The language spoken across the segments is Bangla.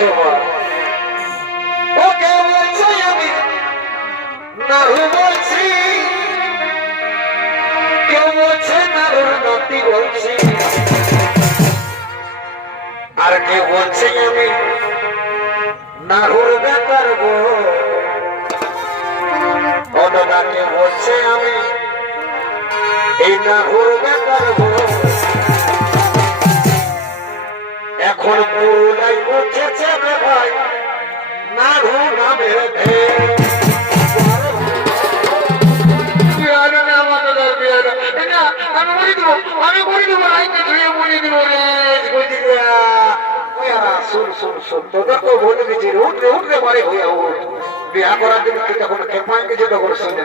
বল ওকে বলছি আমি। নারু বলছি কেউ বলছে। নারুর আর কেউ বলছে আমি। নারুর অনদাকে বলছে আমি। এই নারুর গো এখন পুরাই উঠেছে রে ভাই। নামে না আমাদের আর বিয়ানো না। আমি বলি দিব ধুয়ে রে। শুন শুন শুন তোদের তো বলে দিচ্ছি রে উঠ রে উঠ রে বাড়ি হইয়া উঠ। বিয়া করার দিন তুই তখন খেপাই তখন শুনে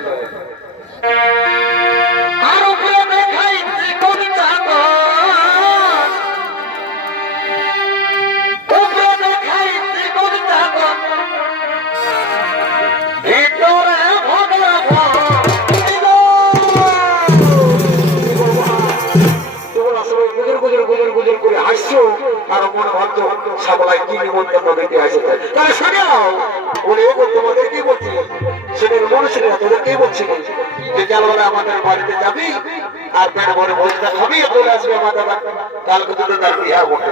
আর উপরে দেখাই ভাবছ সাবলায় কি নিমন্ত্রণ দিতে আসেছে তাহলে শুনে নাও, বলে ও তোমাদের বলছি? কালবেলা আমাদের বাড়িতে যাবি, আর পেট ভরে ভোজটা খাবি চলে আসবে আমাদের কালকে তোদের তার বিয়া বটে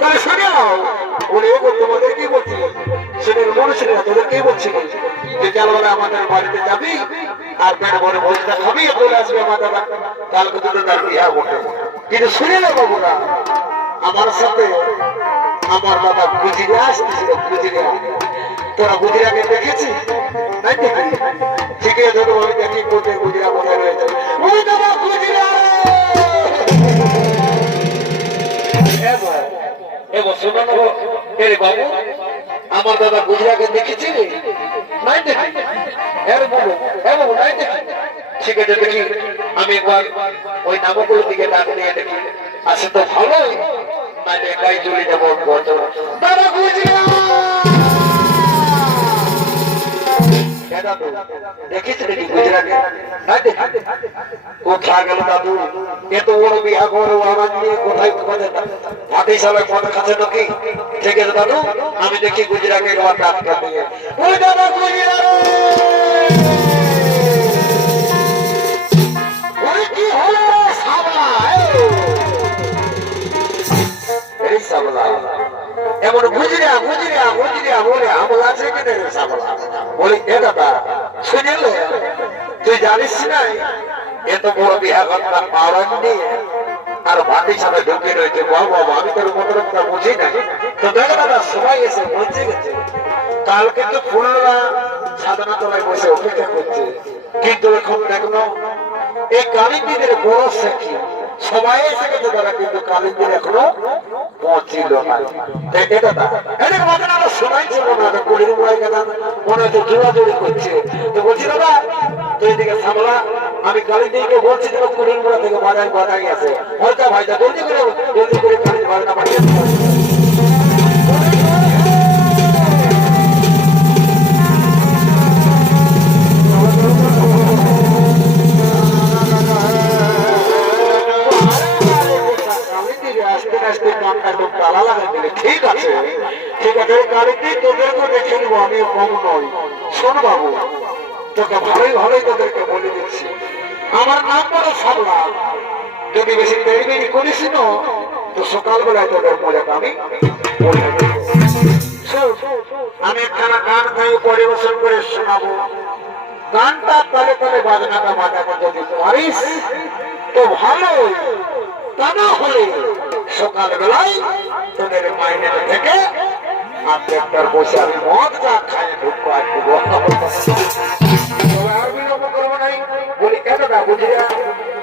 তাহলে শুনে নাও বলে ও তোমাদের কি বলছি? সেদিন মনুষ্যের তোদের কি বলছি? যে কালবেলা আমাদের বাড়িতে যাবি, আর পেট ভরে ভোজটা খাবি, আর আসবে আমাদের কালকে তোদের তার বিহা বটে। কিন্তু শুনে না আমার সাথে আমার বাবা গুজিরে আসতেছিল গুজিরে তোরা গুজিরাকে দেখেছিস নাই দেখি আছে ধরো আমি দেখি কোথায় গুজিরা কোথায় রয়েছে। বাবা গুজিরা শোনো এর বাবু, আমার দাদা গুজরাকে দেখেছি হ্যাঁ দেখি। ঠিক আছে, দেখি। আমি একবার ওই নামগুলোর দিকে ডাক নিয়ে দেখি। আসে তো ভালো না একাই চলে যাব দাদা গুজরা আমি দেখি গুজরাটে একবার ডাক্তার দিয়ে ওই দাদা গুজরাট! ওই কি হলো সাবলা এই সাবলা এমন গুজরিয়া গুজরিয়া গুজরিয়া বলে আমল আছে কি রে সাবলা বলি এ দাদা শুনিলে তুই জানিস না এত বিয়া করতাম পাওয়ার দিয়ে আর ভাতির সাথে ঢুকে রয়েছে। বাবা আমি তোর মতলবটা বুঝি না তো দেখো দাদা, সবাই এসে পৌঁছে গেছে কালকে তো ফুলরা সাধনা তলায় বসে অপেক্ষা করছে। কিন্তু এখন দেখল এই কালিন্দিদের বড় সাক্ষী সবাই এসে গেছে তারা কিন্তু কালিন্দির এখনও পৌঁছিল না। এটা এদের মধ্যে আমরা শোনাই ছিল না কলির মনে হচ্ছে জোড়াজোড়ি করছে। তো বলছি, দাদা তুই এদিকে সামলা। আমি কালিন্দিকে বলছি যে মোড়া থেকে বাজার কথা আছে। হয়তো ভাইটা জলদি করে জলদি করে কালির বাজাটা বাড়িয়ে করিস না, তো সকালবেলায় তোদের মজাটা আমি আমি একখানা গান গাই, পরিবেশন করে শোনাবো। গানটা তালে তালে বাজনাটা বাজাবো যদি পারিস, তো ভালো। তা না হলে সকালবেলায় তোদের মাইনে থেকে আর একটার বসে আমি মদ চা খাই ঢুকবো আর দেবো বলি এতটা বুঝলে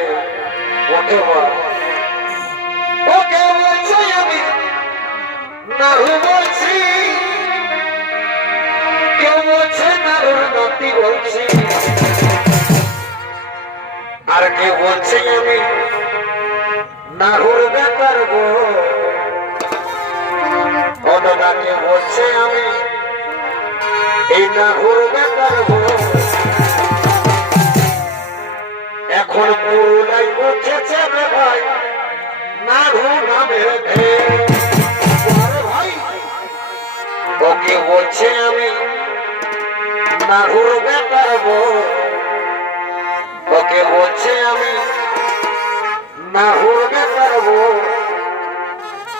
না আরে ওকে বল ওকে বলছি আমি না বলছি কেউ বলছে না ওর নাতি বলছি আর কে বলছে আমি না হুর বেকার গো অনদাকে বলছে আমি এই না হুর বেকার গো এখন পুরাই উঠেছে রে ভাই। না ঢের। ভাই ওকে বলছে আমি না হুর বেকার গো ওকে বলছে আমি না হুরবে পারব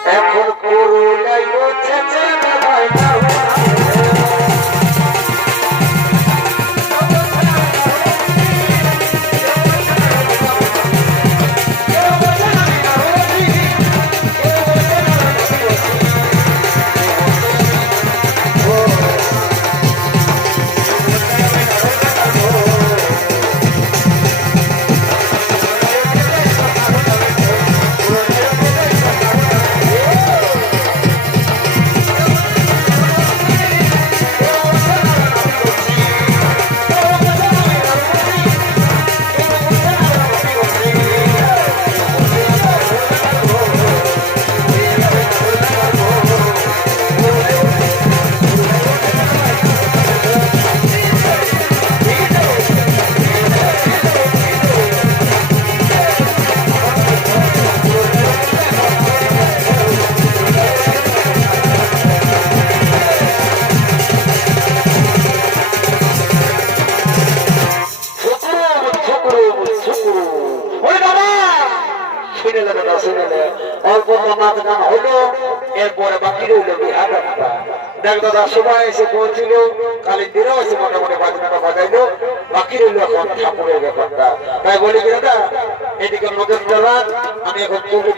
এখন করুলাই উঠেছে রে ভাই না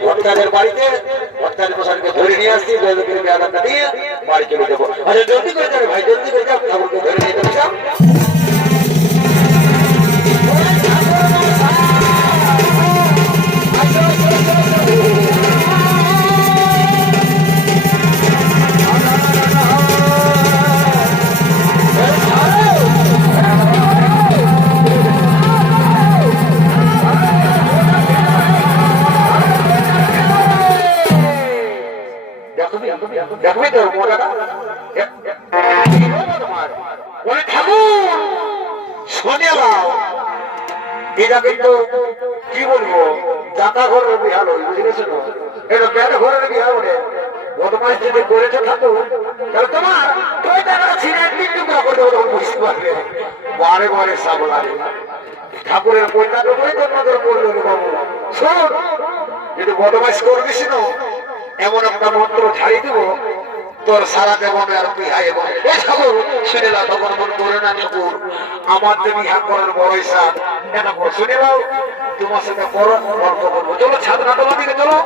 এখন বাড়িতে ভট্টারের প্রসাদকে ধরে নিয়ে আসছি বেদকের বিয়াদানটা নিয়ে বাড়ি চলে যাব। আচ্ছা জলদি করে যাবে ভাই, জলদি করে যাও, ঠাকুরকে ধরে নিয়ে যাবে দেখবি তোর বলে ঠাকুর শুনে নাও এটা কিন্তু কি বলব দাতা ঘরের বিহার বুঝলেছো এটা বেটা ঘরের বিহার তাহলে তোমার করে তখন বুঝতে পারবে বারে বারে সাবল লাগে ঠাকুরের কন্যার উপরে তোর নজর পড়ল রে বাবু শোন যদি বদমাস করবিস না এমন একটা মন্ত্র ঝাড়ি দিব, তোর সারা দেবনে আর বিহাই এবং এ ঠাকুর, শুনে না তখন মন করে না ঠাকুর। আমার যে বিহা করার বড় ইচ্ছা এটা করে শুনে নাও, তোমার সাথে বড় গল্প করব। চলো ছাত্রা তোমার দিকে চলো।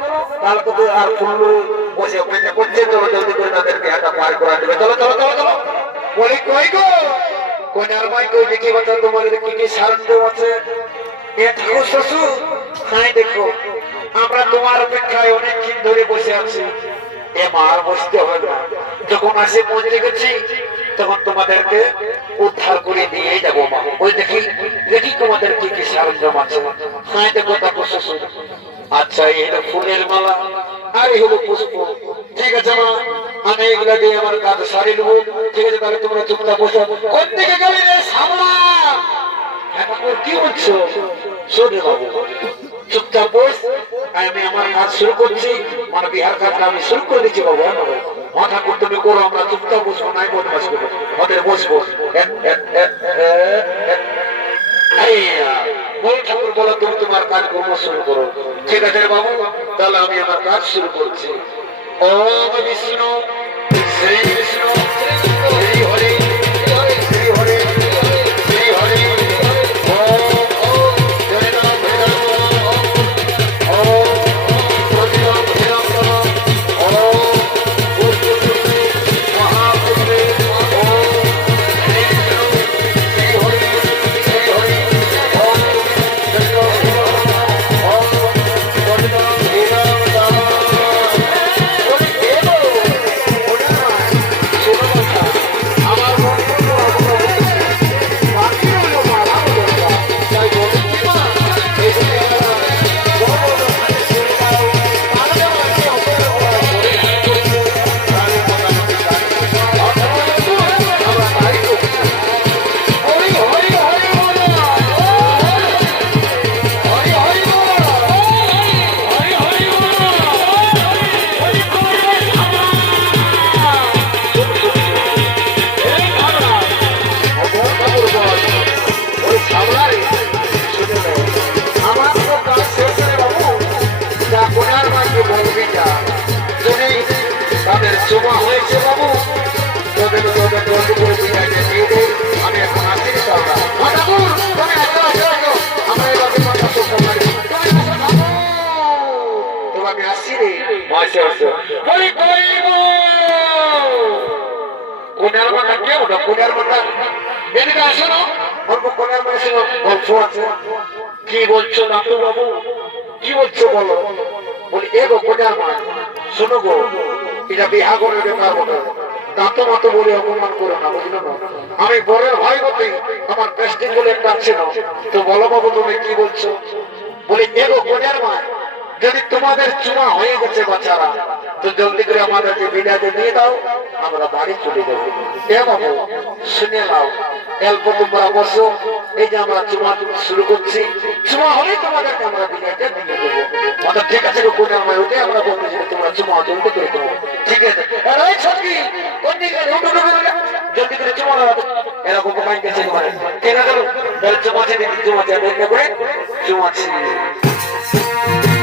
আর ফুল্লু বসে করে করা দেবে। চলো চলো চলো চলো। কই কি কি সারণ্য আছে? শ্বশুর হ্যাঁ দেখো, আমরা তোমার অপেক্ষায় অনেকক্ষণ ধরে বসে আছি। যখন আসে পৌঁছে গেছি, তখন তোমাদেরকে উদ্ধার করে নিয়ে যাব ওই দেখি দেখি তোমাদের কি কি সরঞ্জাম আছে। হ্যাঁ দেখো তাকে শ্বশুর আচ্ছা এই হলো ফুলের মালা, আর এই হলো পুষ্প। ঠিক আছে মা, আমি এগুলা দিয়ে আমার কাজ সারি নেব। ঠিক আছে, তাহলে তোমরা চুপটা বসো। কোন দিকে গেলি রে, সামলা? হ্যাঁ কি বলছো? চুপচাপ বস। আমি আমার কাজ শুরু করছি। মানে বিহার আমি শুরু করে দিচ্ছি হ্যাঁ? হ্যাঁ তুমি করো, আমরা চুপচাপ বসবো, নাই করব। ওদের বসবো। ঠাকুর বলো, তুমি তোমার শুরু করো। ঠিক আছে বাবু, তাহলে আমি আমার কাজ শুরু করছি। ওম বিষ্ণু শ্রী বিষ্ণু তোমাকে আসছি রে মাসে আসো বলি কইব কোনার মাথা কে ওটা কোনার মাথা এদিকে আসো না মাথা কি বলছো নাটু বাবু কি বলছো বলো বলি এ গো কোনার মা শোনো গো, এটা বিহা করে বেকার বটে। দাঁত মতো বলে অপমান করো না আমি বড়ের ভাই হতে আমার পেস্টিং বলে আছে না তো বলো বাবু, তুমি কি বলছো? বলি, এ গো কোনার মা যদি তোমাদের চুমা হয়ে গেছে বাচ্চারা, তো জলদি করে আমাদেরকে বিদায় দিয়ে দাও, আমরা বাড়ি চলে যাব। এ বাবু, শুনে নাও, অল্প তোমরা বসো, এই যে আমরা চুমা শুরু করছি। চুমা হলে তোমাদেরকে আমরা বিদায়টা দিয়ে দেবো। আচ্ছা ঠিক আছে গো কোনে উঠে আমরা বলতে যে তোমরা চুমা জলদি করে করো ঠিক আছে। ওই ছটকি কোন দিকে? উঠো। জলদি করে চুমা লাগাবো এরকম গেছে তোমার ঠিক আছে তাহলে চুমা চেয়ে চুমা চেয়ে করে চুমা ছিনিয়ে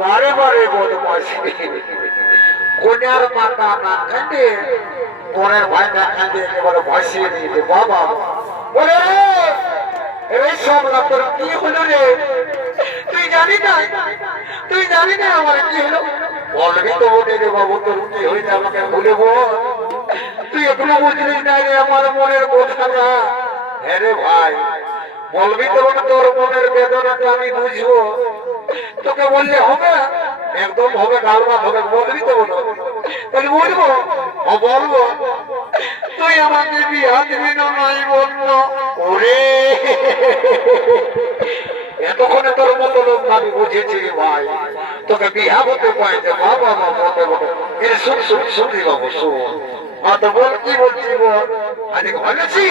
বারে বারে বদমাসি কন্যার মাতা না কাঁদে বোনের ভাই না কাঁদে, একেবারে ভাসিয়ে দিয়েছে বাবা। বলে সব কি হলো রে? তুই না? তুই জানি না আমার কি হলো? তো রে বাবু, তোর কি হয়েছে আমাকে তুই এখনও বুঝলিস না রে আমার মনের কথাটা হ্যাঁ রে ভাই বলবি তো বলে তোর মনের বেদনাটা আমি বুঝব। তোকে বললে হবে, একদম হবে গালবাদ হবে, বলবি তো বলো। তাহলে বলব ও বলব, তুই আমাকে বিয়া দিবি নাই বলল ওরে। এতক্ষণে তোর মতো লোক আমি বুঝেছি ভাই। তোকে বিয়া হতে পাইছে বাবা বাবা এর শুন শুন শুনি বাবু, শুন। আর তো বল, কি বলছি বল? আরে কি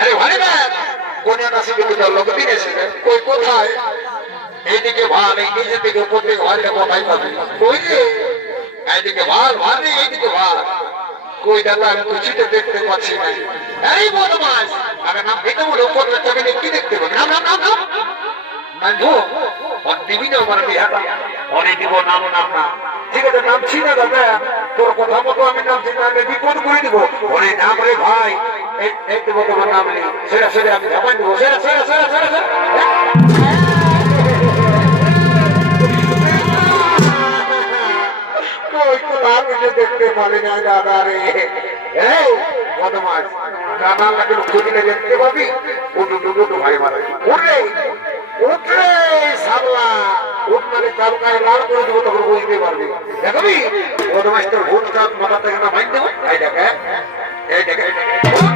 আরে ভালো না কোন নাসি তোর লোক দিয়েছে কই, কোথায়? এইদিকে ভালো এই নিজে থেকে প্রত্যেক ভাইটা কোথায় পাবি কই রে? এইদিকে ভালো ভালো রে এইদিকে ভালো কই দাদা, আমি কিছুতে দেখতে পাচ্ছি না। এই বদমাস! আরে নাম ভেঙে বলে উপর চাবিলে কি দেখতে পাবি? নাম নাম নাম নাম বন্ধু দিবি না আমার বিহাটা? অনেক দিব নাম নাম না ঠিক আছে, নাম ছিল দাদা। তোর কথা মতো আমি নাম ছিল আমি বিপদ করে দিব। ওরে নাম রে ভাই। এই- তোমার নাম নেই। সেরা আমি জামাই দেবো। সেরা সেরা সেরা সেরা সেরা। দেখতে পারি দাদা রে। বদমাস উঠু টু ভাই, মারে। উঠরে উঠরে সাবলা উঠ মানে চালকায় লাল করে দেবো, তখন বুঝতে পারবি। দেখবি বদমাস তোর চাপ মাথা থেকে না মাইন দেবো এই দেখে এই দেখে।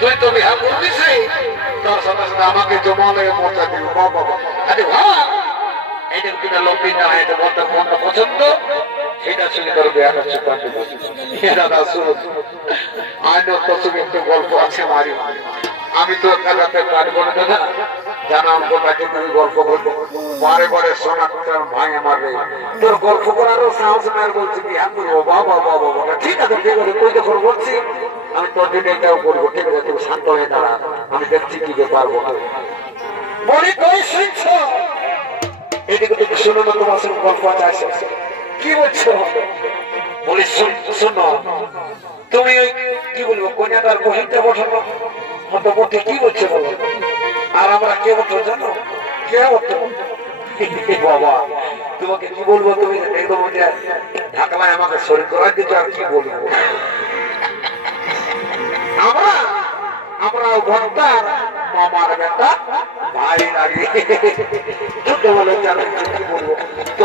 তুই তো বিহা করবিস রে তোর আমাকে দিল। বাবা আরে আমি তো জানা তুমি গল্প করব। বারে বারে তোর ভাই আমার তোর গল্প করারও সাহস আর বলছি কি? হ্যাঁ করব বাবা বাবা ঠিক আছে ঠিক আছে তুই যখন বলছি। আমি তোর জন্য এটাও করব, ঠিক আছে, তুমি শান্ত হয়ে দাঁড়া আমি দেখছি কি পারব। বলি কই শুনছো? এদিকে তুমি শুনো না, তোমার সঙ্গে গল্প আছে আসে আসে। কি বলছো? বলি, শুন- তুমি কি বলব, কন্যাদার বহিনটা বসানো মধ্যবর্তী কি বলছে বলো? আর আমরা কে বলছো জানো? কে বলতো? বাবা, তোমাকে কি বলব তুমি? একদম ওটা ঢাকলায় আমাকে শরীর করা দিচ্ছ আর কি বলব? আমরা আমরা ভক্তার মামার বেটা ভাই লাগে। বলব তো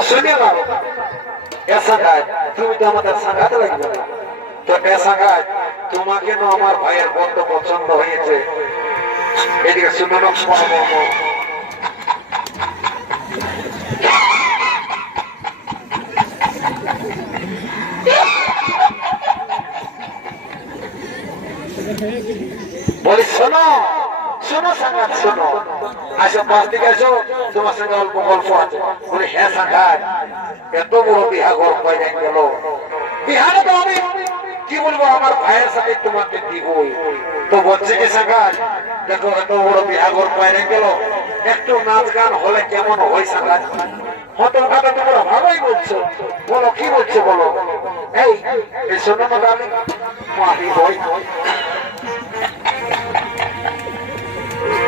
এ সাঙ্গায় তুমি তো আমাদের লাগবে তো এ তোমাকে আমার ভাইয়ের বন্ধ পছন্দ হয়েছে। এদিকে শুনে নাও বলি শোনো শোনো সাঙ্গাত শোনো। আসো পাশ দিকে আসো, তোমার সঙ্গে অল্প গল্প আছে। বলি হ্যাঁ সাঙ্গাত এত বড় বিহা পাই গেল। বিহারে তো আমি কি বলব, আমার ভাইয়ের সাথে তোমাকে দিবই। তো বলছে কি সাঙ্গাত দেখো, এত বড় বিহা পাই গেল। একটু নাচ গান হলে কেমন হয় কথা তোমরা ভালোই বলছো। বলো, কি বলছো বলো? এই শোনো না দামি মাহি বই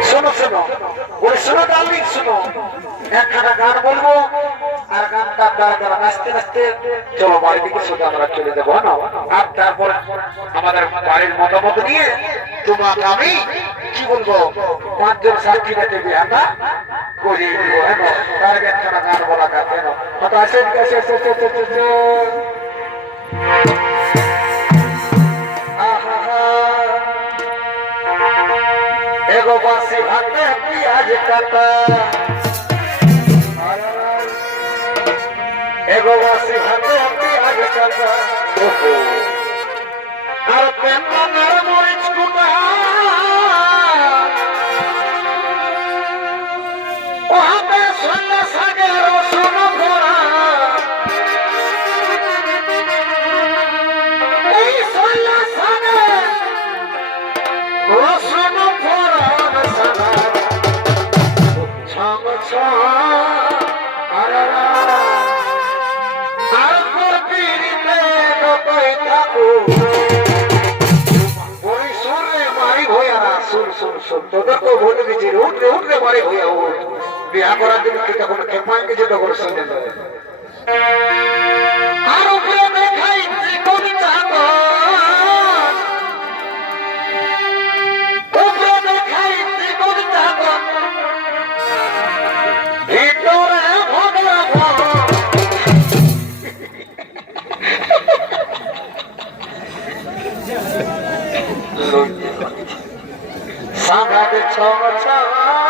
শোনো শোনো। ওই শোনো ডার্লিং শোনো। একখানা গান বলব, আর গানটা দ্বারা দ্বারা নাচতে নাচতে চলো বাড়ির দিকে সোজা আমরা চলে যাব না আর তারপর আমাদের বাড়ির মতামত নিয়ে তোমাকে আমি কি বলব? পাঁচজন সাক্ষী রেখে বিহাটা করিয়ে দিব হ্যাঁ তার একখানা গান বলা গান হ্যাঁ আসে আসে আসে আসে আসে পিয়াজ কাটা এগো বাসি পিয়াজ কাটা ওহো। আর পেন্নার সুর সুর তোদের তো বলে দিচ্ছি উঠ রে উঠ রে মারি ভয়া উঠ বিয়া করার জন্য কি তখন খেপাঙ্গে যে তখন শুনে আর উপরে দেখাই জীবন Sabah the Torah.